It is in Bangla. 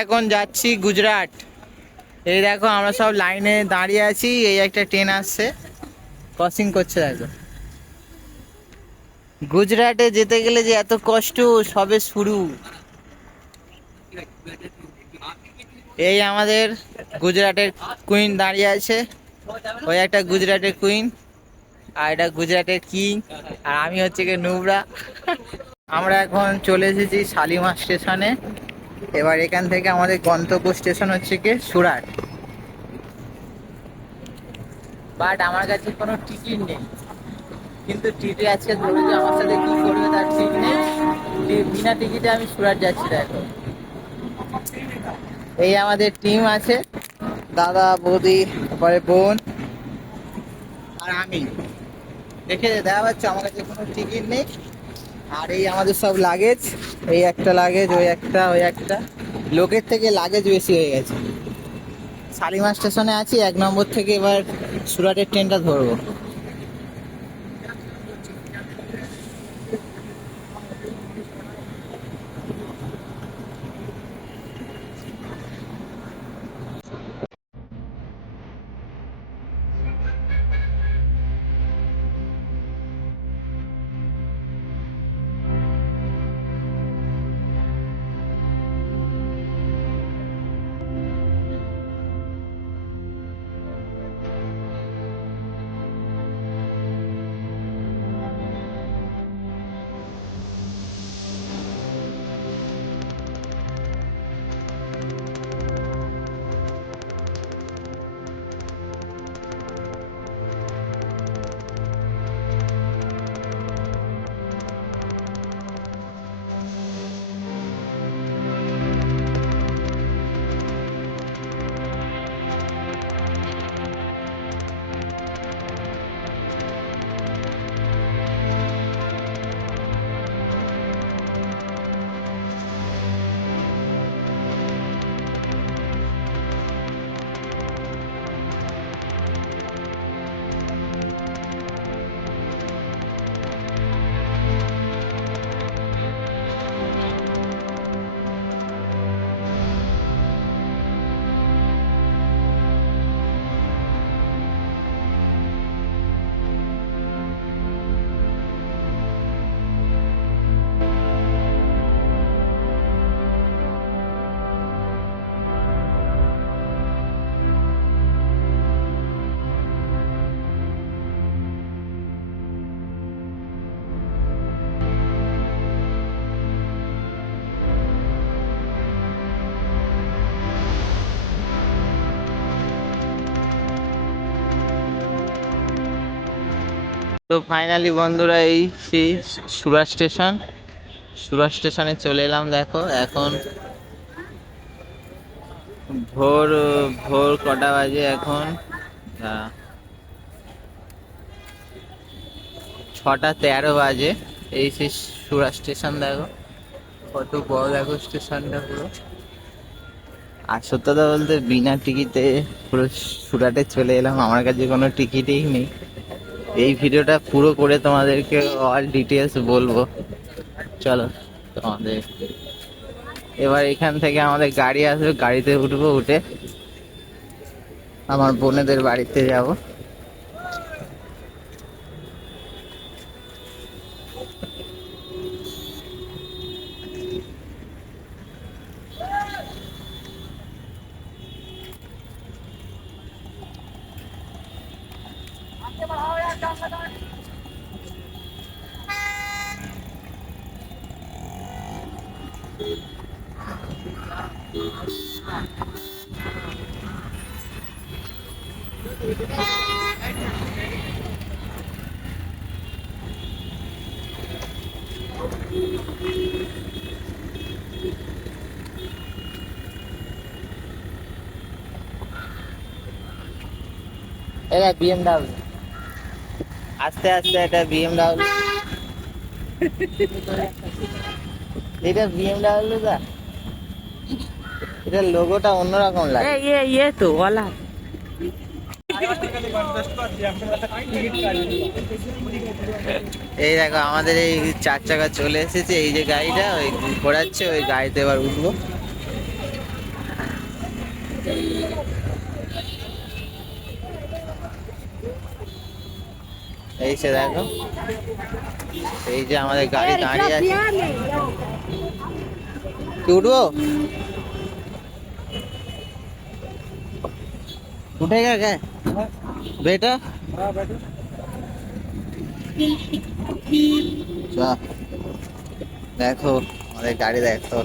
এখন যাচ্ছি গুজরাট। এই দেখো আমরা সব লাইনে দাঁড়িয়ে আছি, এই একটা ট্রেন আসছে, ক্রসিং করছে দেখো। গুজরাটে যেতে গেলে যে এত কষ্ট, সবে শুরু। এই আমাদের গুজরাটের কুইন দাঁড়িয়ে আছে, ওই একটা গুজরাটের কুইন, আর এটা গুজরাটের কিং, আর আমি হচ্ছে গিয়ে নুবরা। আমরা এখন চলে এসেছি শালিমার স্টেশনে। এবার এখান থেকে আমাদের গন্তব্য স্টেশন হচ্ছে কি সুরাট। বাট আমার কাছে কোনো টিকিট নেই, কিন্তু টিটি আজকে ধরেছে আমার সাথে কি করবে তার ঠিক নেই। বিনা টিকিটে আমি সুরাট যাচ্ছি দেখো। এই আমাদের টিম আছে, দাদা বৌদি তারপরে বোন আর আমি। দেখে দেখা পাচ্ছ আমার কাছে কোনো টিকিট নেই। আর এই আমাদের সব লাগেজ, এই একটা লাগেজ, ওই একটা, ওই একটা। লোকের থেকে লাগেজ বেশি হয়ে গেছে। শালিমার স্টেশনে আছি, 1 নম্বর থেকে এবার সুরাটের ট্রেনটা ধরবো। তো ফাইনালি বন্ধুরা, এই সেই সুরাট স্টেশন, সুরাট স্টেশনে চলে এলাম দেখো। এখন ভোর ভোর কটা বাজে এখন? 6টা 13 বাজে। এই সেই সুরাট স্টেশন দেখো, কত বড় দেখো স্টেশনটা পুরো। আর সত্য কথা বলতে বিনা টিকিটে পুরো সুরাটে চলে এলাম, আমার কাছে কোনো টিকিটই নেই। এই ভিডিওটা পুরো করে তোমাদেরকে অল ডিটেলস বলবো। চলো তোমাদের, এবার এখান থেকে আমাদের গাড়ি আসবে, গাড়িতে উঠবো, উঠে আমার বোনেদের বাড়িতে যাব। এটা বিএমডাব্লিউ, আস্তে আস্তে, এটা বিএমডাব্লিউ, এটা বিএমডাব্লিউ দা, এটার লোগোটা অন্যরকম লাগে। ये तो वाला এই দেখো আমাদের এই 4 চাকা চলে এসেছে, এই যে গাড়িটা ওই ঘোরাচ্ছে, ওই গাড়িতে এবার উঠবো। এই সে দেখো, এই যে আমাদের গাড়ি দাঁড়িয়ে আছে। কি উঠবো? उठेगा क्या बेटा? চা দেখো আমাদের গাড়ি দেখো।